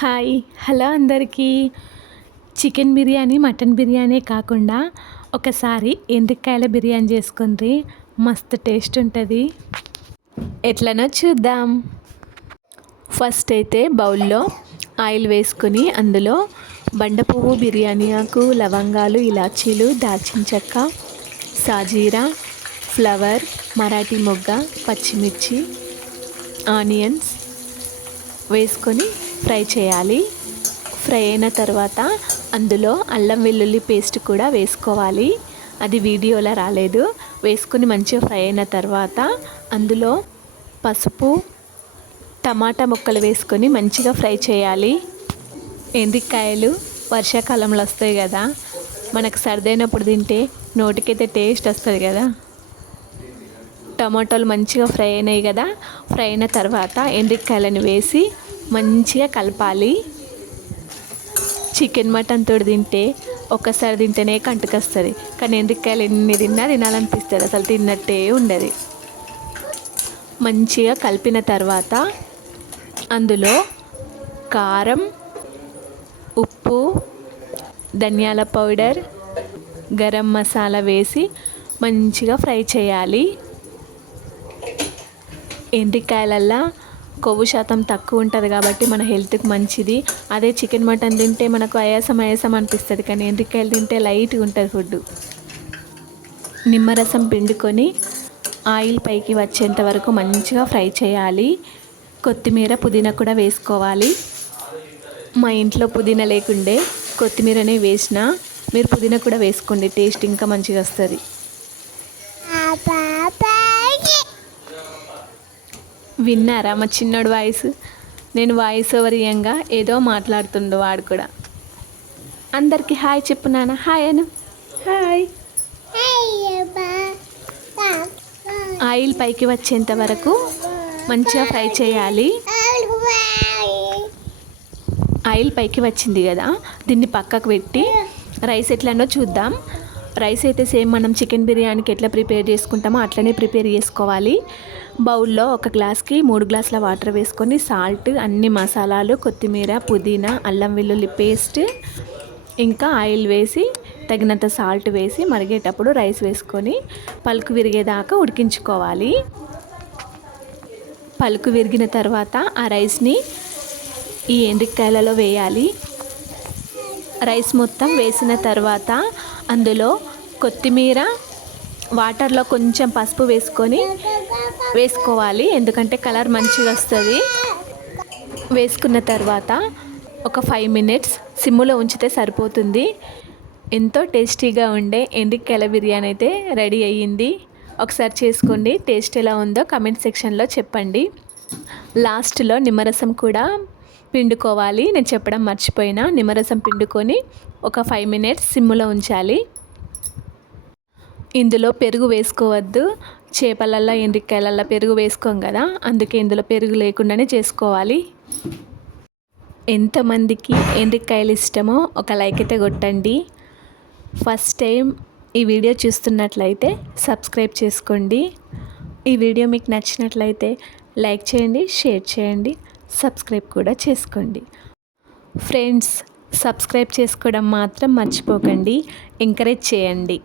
Hi hello అందరికీ. Chicken biryani mutton biryani కాకుండా ఒకసారి ఎండ్రికాయల బిర్యానీ చేసుకుంది, మస్తు టేస్ట్ ఉంటుంది. ఎట్లనో చూద్దాం. ఫస్ట్ అయితే బౌల్లో ఆయిల్ వేసుకొని అందులో బండ పువ్వు, బిర్యానీ ఆకు, లవంగాలు, ఇలాచీలు, దాల్చిన చెక్క, సాజీరా, ఫ్లవర్, మరాఠీ మొగ్గ, పచ్చిమిర్చి, ఆనియన్స్ వేసుకొని ఫ్రై చేయాలి. ఫ్రై అయిన తర్వాత అందులో అల్లం వెల్లుల్లి పేస్ట్ కూడా వేసుకోవాలి. అది వీడియోలో రాలేదు. వేసుకొని మంచిగా ఫ్రై అయిన తర్వాత అందులో పసుపు, టమాటా ముక్కలు వేసుకొని మంచిగా ఫ్రై చేయాలి. ఎండ్రికాయలు వర్షాకాలంలో వస్తాయి కదా, మనకు సర్దైనప్పుడు తింటే నోటికైతే టేస్ట్ వస్తుంది కదా. టమాటాలు మంచిగా ఫ్రై అయినాయి కదా. ఫ్రై అయిన తర్వాత ఎండ్రికాయలను వేసి మంచిగా కలపాలి. చికెన్ మటన్ తోడు తింటే ఒక్కసారి తింటేనే కంటకొస్తుంది, కానీ ఎండ్రికాయలు ఎన్ని తిన్నా తినాలనిపిస్తుంది, అసలు తిన్నట్టే ఉండదు. మంచిగా కలిపిన తర్వాత అందులో కారం, ఉప్పు, ధనియాల పౌడర్, గరం మసాలా వేసి మంచిగా ఫ్రై చేయాలి. ఎండ్రికాయలల్లో కొవ్వు శాతం తక్కువ ఉంటుంది కాబట్టి మన హెల్త్కి మంచిది. అదే చికెన్ మటన్ తింటే మనకు ఆయాసం అనిపిస్తుంది, కానీ ఎండ్రికాయలు తింటే లైట్గా ఉంటుంది ఫుడ్. నిమ్మరసం పిండుకొని ఆయిల్ పైకి వచ్చేంత వరకు మంచిగా ఫ్రై చేయాలి. కొత్తిమీర, పుదీనా కూడా వేసుకోవాలి. మా ఇంట్లో పుదీనా లేకుండే కొత్తిమీరనే వేసిన, మీరు పుదీనా కూడా వేసుకోండి, టేస్ట్ ఇంకా మంచిగా వస్తుంది. విన్నారా మా చిన్నోడు వాయిస్? నేను వాయిస్ ఓవర్ ఇయ్యంగా ఏదో మాట్లాడుతుండు వాడు కూడా. అందరికీ హాయ్ చెప్పు నాన్న. హాయ్ అను. హాయ్. ఆయిల్ పైకి వచ్చేంత వరకు మంచిగా ఫ్రై చేయాలి. ఆయిల్ పైకి వచ్చింది కదా, దీన్ని పక్కకు పెట్టి రైస్ ఎట్లనో చూద్దాం. రైస్ అయితే సేమ్ మనం చికెన్ బిర్యానీకి ఎట్లా ప్రిపేర్ చేసుకుంటామో అట్లనే ప్రిపేర్ చేసుకోవాలి. బౌల్లో ఒక గ్లాస్కి 3 గ్లాసుల వాటర్ వేసుకొని సాల్ట్, అన్ని మసాలాలు, కొత్తిమీర, పుదీనా, అల్లం వెల్లుల్లి పేస్ట్, ఇంకా ఆయిల్ వేసి తగినంత సాల్ట్ వేసి మరిగేటప్పుడు రైస్ వేసుకొని పలుకు విరిగేదాకా ఉడికించుకోవాలి. పలుకు విరిగిన తర్వాత ఆ రైస్ని ఈ ఎండ్రికాయలలో వేయాలి. రైస్ మొత్తం వేసిన తర్వాత అందులో కొత్తిమీర, వాటర్లో కొంచెం పసుపు వేసుకోవాలి, ఎందుకంటే కలర్ మంచిగా వస్తుంది. వేసుకున్న తర్వాత ఒక 5 మినిట్స్ సిమ్లో ఉంచితే సరిపోతుంది. ఎంతో టేస్టీగా ఉండే ఎండ్రికాయల బిర్యానీ అయితే రెడీ అయ్యింది. ఒకసారి చేసుకోండి, టేస్ట్ ఎలా ఉందో కమెంట్ సెక్షన్లో చెప్పండి. లాస్ట్లో నిమ్మరసం కూడా పిండుకోవాలి. నేను చెప్పడం మర్చిపోయినా, నిమ్మరసం పిండుకొని ఒక 5 మినిట్స్ సిమ్లో ఉంచాలి. ఇందులో పెరుగు వేసుకోవద్దు, చేపలల్లో ఎండ్రికాయలల్లో పెరుగు వేసుకోం కదా, అందుకే ఇందులో పెరుగు లేకుండానే చేసుకోవాలి. ఎంతమందికి ఎండ్రికాయలు ఇష్టమో ఒక లైక్ అయితే కొట్టండి. ఫస్ట్ టైం ఈ వీడియో చూస్తున్నట్లయితే సబ్స్క్రైబ్ చేసుకోండి. ఈ వీడియో మీకు నచ్చినట్లయితే లైక్ చేయండి, షేర్ చేయండి, సబ్స్క్రైబ్ కూడా చేసుకోండి. ఫ్రెండ్స్, సబ్స్క్రైబ్ చేసుకోవడం మాత్రం మర్చిపోకండి, ఎంకరేజ్ చేయండి.